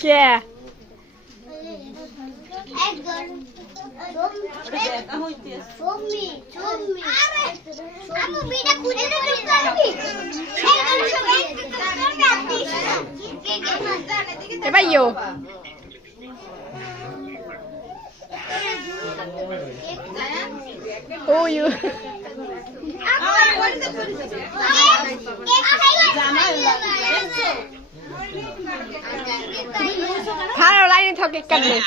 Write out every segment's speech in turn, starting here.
কে এবার ইয়ো ও ইউ খারাপ লাইনে থাকে কাটবে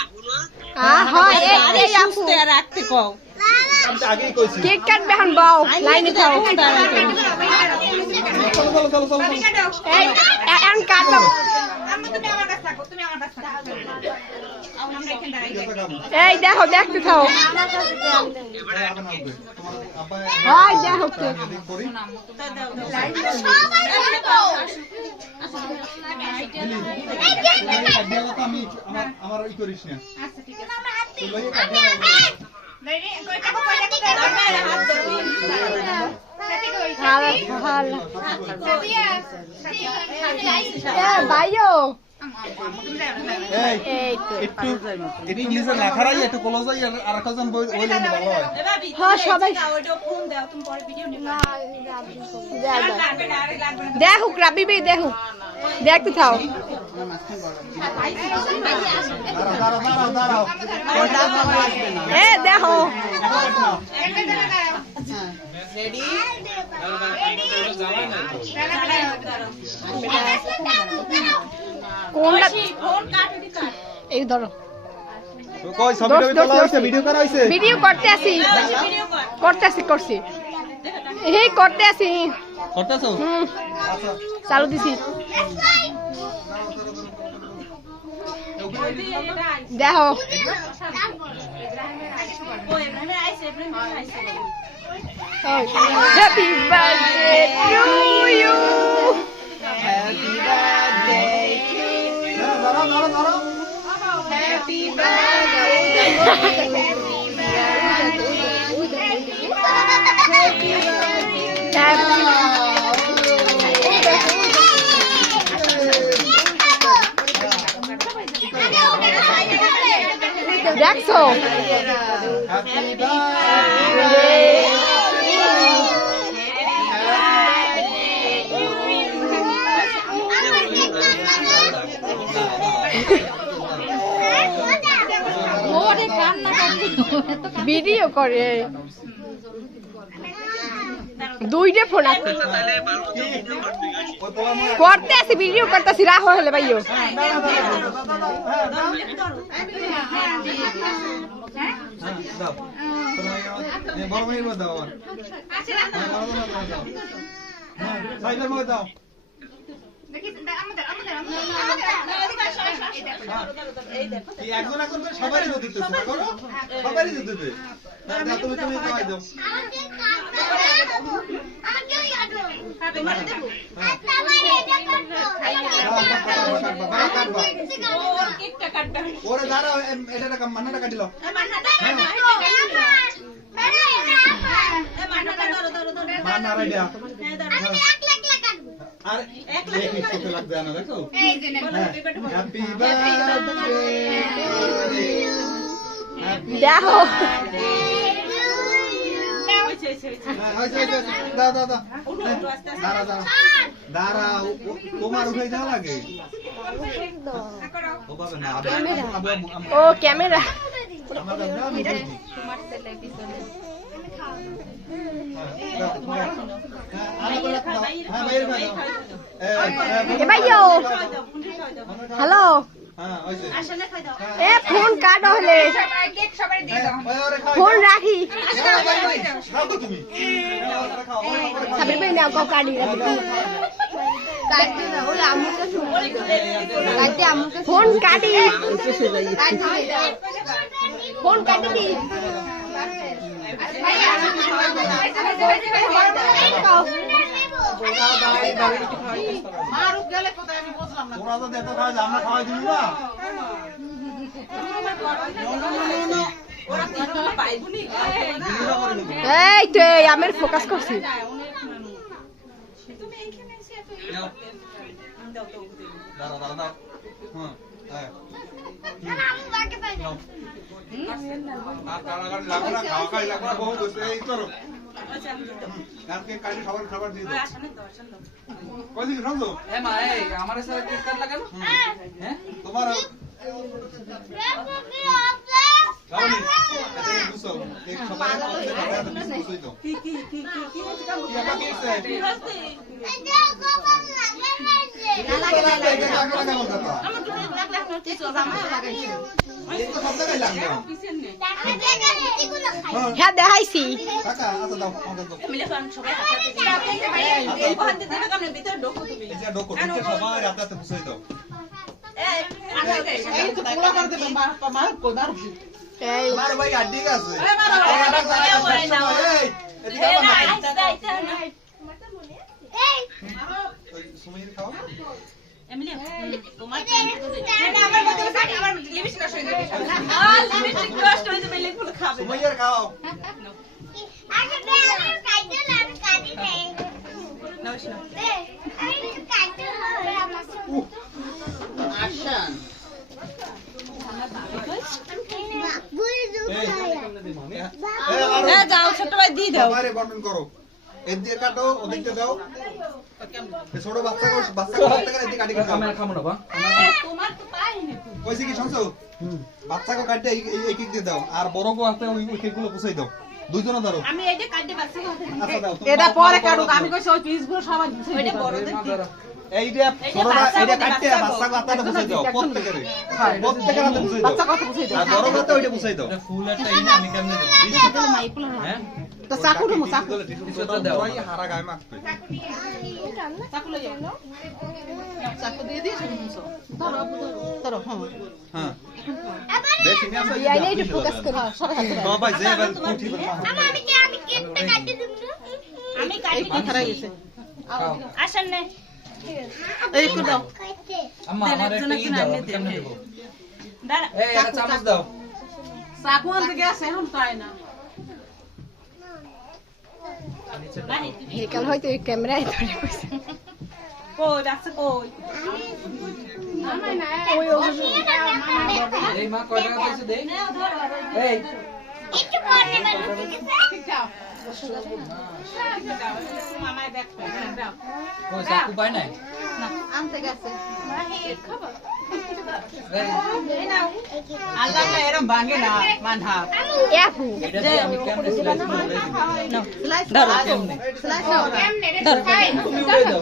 হয় এই আপু রাখতে কও কেক কাটবে এখন বাও লাইনে থাও এই এখন কাটবা এই দেখো দেখতে থাও হয় দেখো আমার ই করিস না ভাইও একটু নিচে না খারাই একটু কলো যাই আর একজন বইলে ভালো হয় হ্যাঁ সবাই দেখো রাবি ভাই দেখো দেখতে থাও এ দেখো কোনটা এই ধরো কই ছবিটা তোলা হইছে ভিডিও করা হইছে ভিডিও করতে করছি এই করতে আছি করতেছো আচ্ছা চালু দিছি দেখো happy birthday to you happy birthday to you happy দেখছো ভিডিও করে দুইটা ফোন আছে করতে আছি ভিডিও করতেছি রাখো হলে ভাইও সবারই দিতে তুমি তুমি দাও ওরে দাঁড়াও এটা মান্নাটা কাটিল মান্না রাইডা আর এক লাখ লাগবে না দেখো হ্যাপি বার্থডে দেখো দাঁড়াও তোমার উঠে যাওয়া লাগে ও ক্যামেরা হ্যালো এ ফোন কাট হলে ফোন রাখি সাবির ভাই নাও কাও কাটি ফোন কাটি ফোন কাটি দি এই তো আমার ফোকাস করছি নাও দাঁড়াও দাঁড়াও দাও হ্যাঁ হ্যাঁ নাও আর তাড়াতাড়ি লাগবে না খাওয়া খাই লাগবে না বহু বসে এই চলো কালকে কালকে খাবার দিয়ে দাও কই দিন সমঝো এ মা এই আমার সাথে কেক কাট লাগালো হ্যাঁ তোমার রাউনি এটা দুসো এক সবাই দুসোই দাও কি এটা কি আছে হ্যাঁ দেখাইছি কাকা আচ্ছা দাও আমাকে দাও এটা ডোকো ঠিক সবাই রাতে রাতে বুঝাই দাও এই মার ভাই আড্ডি আছে এই সুমির খাও সুমির খাও যাও ছোট ভাই দিয়ে দাও সবারে বন্টন করো এদিকে কাটো ওদিকে দাও এই ছোট বাচ্চা বাচ্চা করতে গেলে এদিকে কাটি খাও আমি খাবো না বা কইছি কি শুনছো বাচ্চাকে কাটতে এই কেক দিয়ে দাও আর বড় গো হাতে ওই কেকগুলো পুষাই দাও দুইজনে ধরো আমি এই যে কাটতে বাচ্চা কথা আচ্ছা দাও এটা পরে কাটুক আমি কইছি ওই পিসগুলো সবাই ওইটা বড়দের এইটা ছোটটা এইটা কাটতে বাচ্চাকে হাতে পুষাই দাও প্রত্যেকের প্রত্যেকের হাতে পুষাই দাও বাচ্চা কথা বুঝাই দাও আর বড় হাতে ওইটা পুষাই দাও এটা ফুল একটা ইনা আমি কেমনে দেব হ্যাঁ তো চাকু দেবো চাকু কিছুটা দাও ওই হারা গায় মাখতে চাকু লই যাও চাকু দিয়ে দিয়েছো ধরো ধরো হ্যাঁ হ্যাঁ বেশি নিয়ে আসো এই একটু ফোকাস করো সবাই হাতে দাও বাবা যে এবার কুঠি করে আমি কেকটা কাটতে দেব আমি কাটি কথা রয়ে গেছে খাও আসেন না এই একটু দাও আম্মা আমার একটা ই দাও কেমনে দেব দাঁড়া এই একটা চামচ দাও চাকু আনতে গেছে এখন পায় না হেকাল হয়তো এই ক্যামেরায় ধরে কইছে কই বাচ্চা কই ওই এই মা কয় টাকা দিয়েছে দেই এই একটু পরে বলবো ঠিক আছে মামায় দেখ দাও কই চাকু পাই নাই আনতে গেছে এই আল্লাহ না এরকম ভাঙে না মানহা আপু এটা দিয়ে আমি কেমনে স্লাইস করে দেই স্লাইস ধরো কেমনে স্লাইস দাও তুমি উড়ে দাও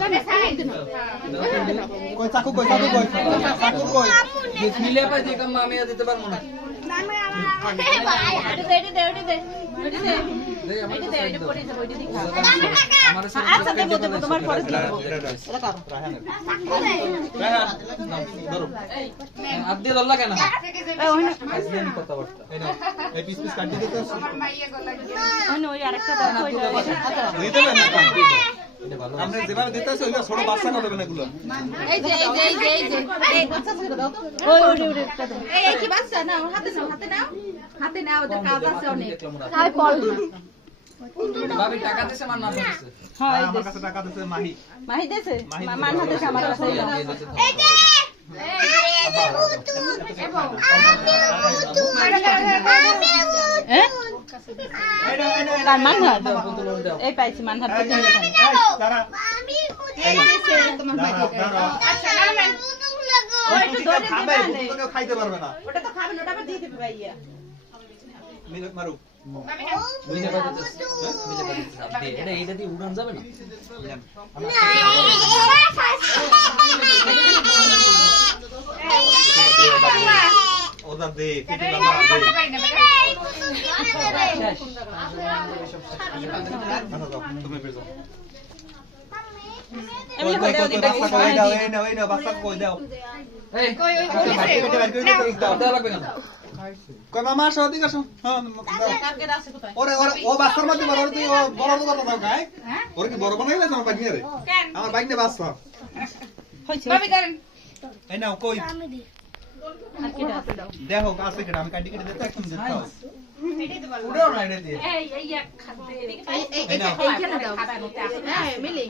কই চাকু কই চাকু কই যে মিলে পাই দিকে আমি আর দিতে পারবো না দেই আমার কাছে দাও আমার সাথে আচ্ছা দেবো দেবো তোমার পরে এটা করো রাহান ধরো আদি দল্লা কেন ওই আজকে আমি কথা বলতা এই নাও এই পিস পিস কাটি দিতে ওই আরেকটা দাও ওই দিতে না এটা ভালো আমরা যেভাবে দিতে আছে ওইটা ছোট বাচ্চা করবে না এগুলো এই যে এই বাচ্চা ছেড়ে দাও ওই ওই একটা দাও এই কি বাচ্চা নাও হাতে নাও ওদের কাজ আছে অনেক দেখলাম না হাই পল ভাবি টাকা দিছে আমার না দিছে হ্যাঁ এই আমার কাছে টাকা দিতে মাহি মাহি দেছে মাহি মান হাতে আমার কাছে এই কার মান হাত বোতল দাও এই পাইছি মান হাত দাঁড়া খাইতে পারবে না ওটা তো খাবেন ওটা আবার দিয়ে দেবে ভাইয়া মিনিট মারু মিলে পাইতেছে মিলে পাইতেছে দে এটা এইটা দিয়ে উড়ান যাবে না ওটা দে পিটি বাবা দে তুমি বেরো আমি কই দাও দিবা এই নাও বাচ্চা কই দাও এই দাও লাগবে কেন কই মামা আসো দিকে আসো হ্যাঁ টার্গেট আছে কোথায় ওরে ওরে ও বাচ্চার মধ্যে বড় তুই ও বড় বড় দাও গায় ওরে কি বড় বানাইলে আমার বাইক নিয়ে রে আমার বাইক নিয়ে বাচ্চা হইছে ভাবি করেন এই নাও কই দেখো কাছে কেটে আমি কাটি কেটে দিতে একদম দিতে হবে উড়াও না এটা দিয়ে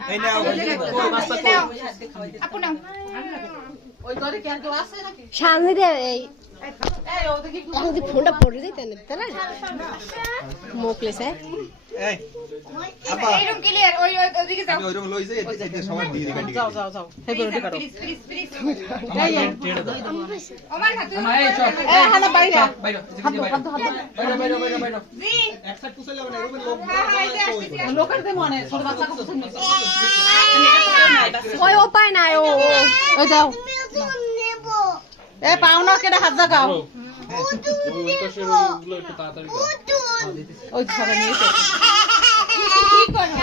এই নাও সামনে দিয়ে এই এখন যে ফোনটা পড়ে যেতে না তাই না মোকলে স্যার এই আপা এরকম ক্লিয়ার ওই ওইদিকে যাও আমি ওইরকম লই যাই এদিকে সবার দিয়ে দিই কাটি যাও যাও যাও হে করে কাটো ওমান হাত না এই চল এই হানা বাইরে বাইরে বাইরে বাইরে বাইরে জি এক সাইড পুষলে মানে এরকম লোক লোকের দে মনে ছোট বাচ্চা কত শুনছে ওই উপায় নাই ও ওই দাও তুমি নেব এ পাও না কেডা হাত জাগাও ওই সরে নিয়েছে কি করব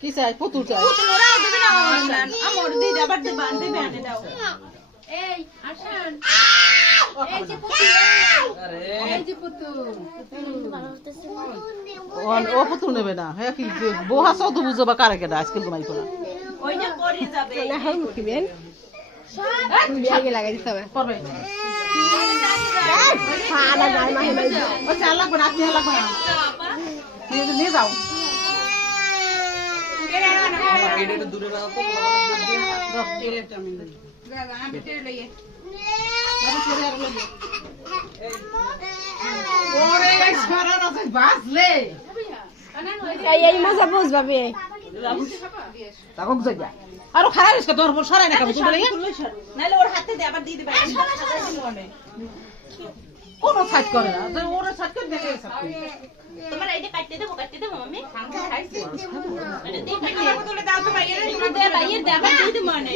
কি চাই পুতুল চাই ওরাও দেবে না আমার দিদি আবার দে বাঁধে বাঁধে দাও এই আসেন এই যে পুতু আরে এই যে পুতু ও পুতুল নেবে না হে কি বহা সদ বুঝো বা কারে কেডা আজকে ঘুমাই পড়া ওই যে পরি যাবে না হাম কিবেন তুমি আগে লাগাই দিতে হবে করবে খানা যায় মাহে মাই ও চাল লাগবে না আপনি লাগবে না নিয়ে যাও আমার এটা দূরে রাখো তো ওরে সারা রাত বাজলে এই মজা বুঝবাবে তাকক যাইয়া আর খারাপ ইসকে তোর সরাই না কাবু তুমি নালে ওর হাতে দে আবার দিয়ে দিবে মনে কোন সাইড করে না যে ওরে সাইড করে দেখে সব তোমার এইটা কাটতে দেবো মাম্মি খাইছি এটা দিয়ে কাটতে তুলে দাও তো ভাইয়ের তুমি দে ভাইয়ের দে আবার দিয়ে দিবে মনে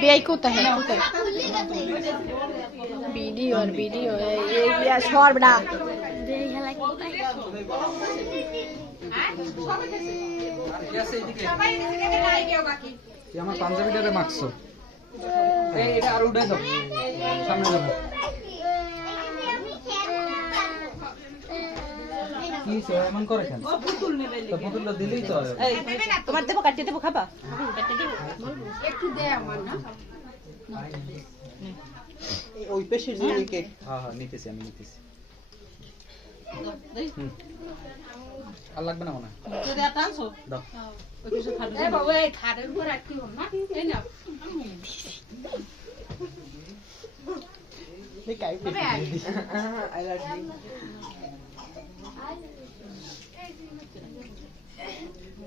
বিয়াই কোথায় হ্যাঁ কোথায় ভিডিও আর ভিডিও এই বিয়া সর বড়া আছে এদিকে আমার পাঞ্জাবিটারে মাখছো এই এটা আর উড়ে দাও সামনে যাও কি সে এমন করে কেন ও পুতুল নেবে তো পুতুলটা দিলেই তো হয়। এই তোমার দেবো কাটতে দেবো খাবা কাটতে দেবো একটু দে আমার না ওই পেশির জিনি কেক হ্যাঁ হ্যাঁ নিতেছি আমি নিতেছি আর লাগবে না মনে হয় যদি এটা আনছো দাও ওই পেশে খাবে এ বাবা এই খাটের উপর রাখি না এই না এই কাই আই লাভ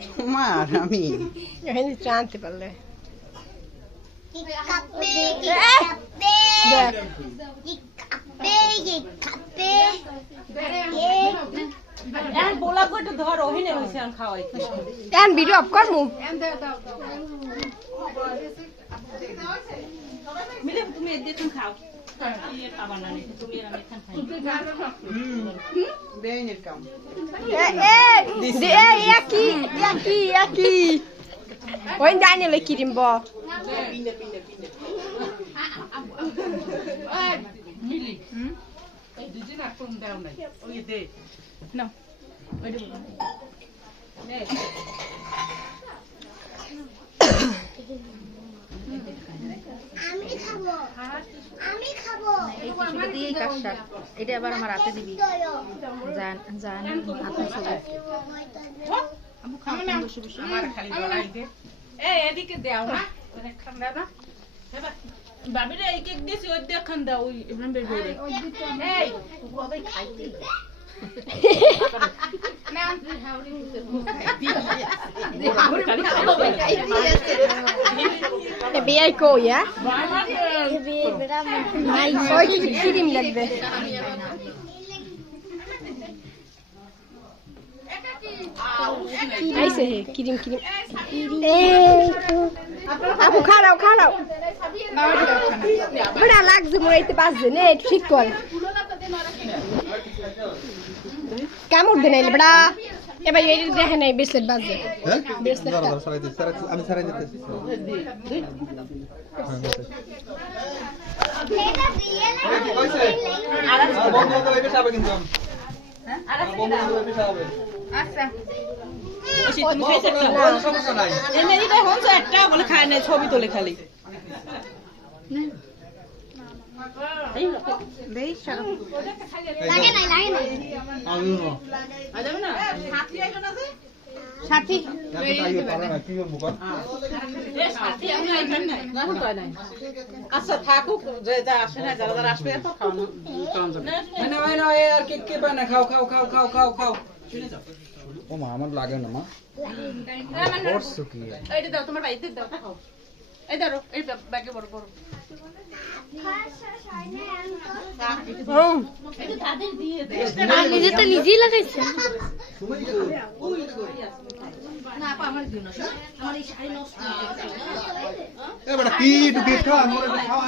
ইউ মা আমি এখানে জানতে পারলে কাপে দেখ এখন bola করে ধরো হেনে হইছে আন খাওয়াই এখন ভিডিও অফ করমু মিলে তুমি দেখুন খাও এই খাবার না তুমি আর আমি খান খাই বেইনের কাম একই ওই জানি লই কিরিম ব মিলি এই দুজন আর কোন দাও নাই ওই দে না ওই দে নে আমি খাবো এই কিছুটা দিয়েই কাটটা এটা আবার আমার হাতে দিবি জান জান হাতে সবাই আমু খাও বসে বসে আমার খালি লড়াই দে এই এদিকে দাও না ওরে খান দাও না বাবিরে এই কেক দিছি ওই দেখান দাও ওই ইব্রাহিম বের করে এই কবে খাইতে বিয়াই কই ওই কিরিম লাগবে আইসে হে কিরিম কিরিম আপু খাড়াও খাড়াও বড়া লাগছে মোরাইতে বাজছে নে ঠিক কর কামড় দে নাইলে বড়া এবার এই দেখে নাই ব্রেসলেট বাজছে হ্যাঁ ব্রেসলেটটা দাঁড়াও সরাই দিই আমি সরাই দিতেছি কইছে বন্ধু তো ওই পেশা হবে কিন্তু বন্ধু ওই পেশা হবে আচ্ছা সমস্যা নাই এনে দিতে হচ্ছে একটা বলে খায় না ছবি তোলে খালি সাথী কি বলবো কর আচ্ছা থাকুক যে যা আসে না যারা যারা আসবে এত খাওয়ানো আর কেক কে পায় না খাও খাও খাও খাও খাও খাও ও মা আমার লাগে না মা করছো কি এইটা দাও তোমার বাইতে দাও এই ধরো এই ব্যাগে বড় বড় নিজে তো নিজেই লাগাইছে এবারে কি একটু কেক খাওয়া আমার একটু খাওয়া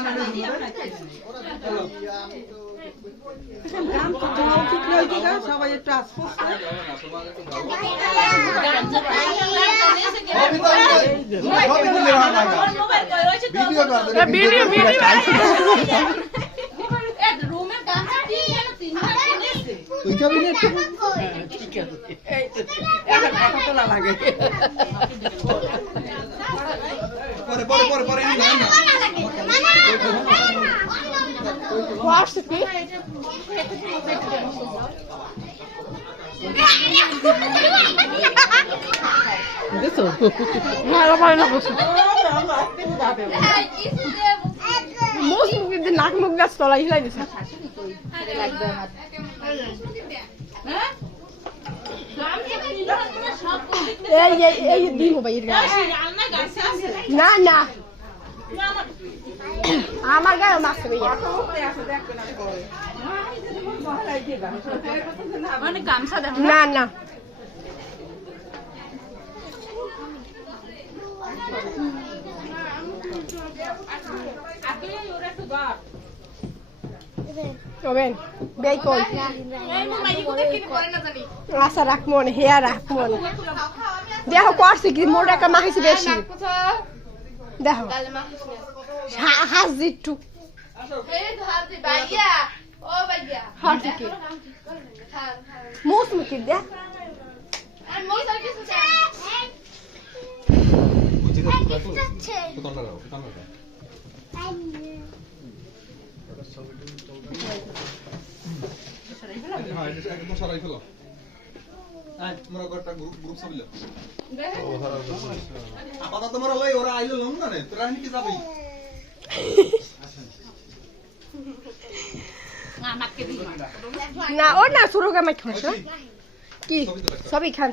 না সবাই একটু আশফাস ভিডিও রুমের গামছা দিয়ে এনে তিনটা কিনেছে তুই যাবি না এখন কথা তোলা লাগে পরে পরে পরে পরে না Watch কি দেখো ভালো ভালো না বসে মোস মুখ দিয়ে নাক মুখ গাছ তলা হিলাই দিছে লাগবে আমার এই দিন ভাই না না আমার গায়ে মাছ ভাইয়া মানে গামছা দেখো না না চবেন বেই কই আশা রাখমন হেয়া রাখমন দেখো করছে কি মোটা একটা মাখিছে বেশি দেখো হাসি একটু হাত কি মুস মুখি দে সরাই ফেলো তোমরা একটা গ্রুপ সাবিল আপাতত তোমরা ওই ওরা আইলো লং না রে তোরা কি যাবি না ও না শুরু করে মাই খাস কি সবই খান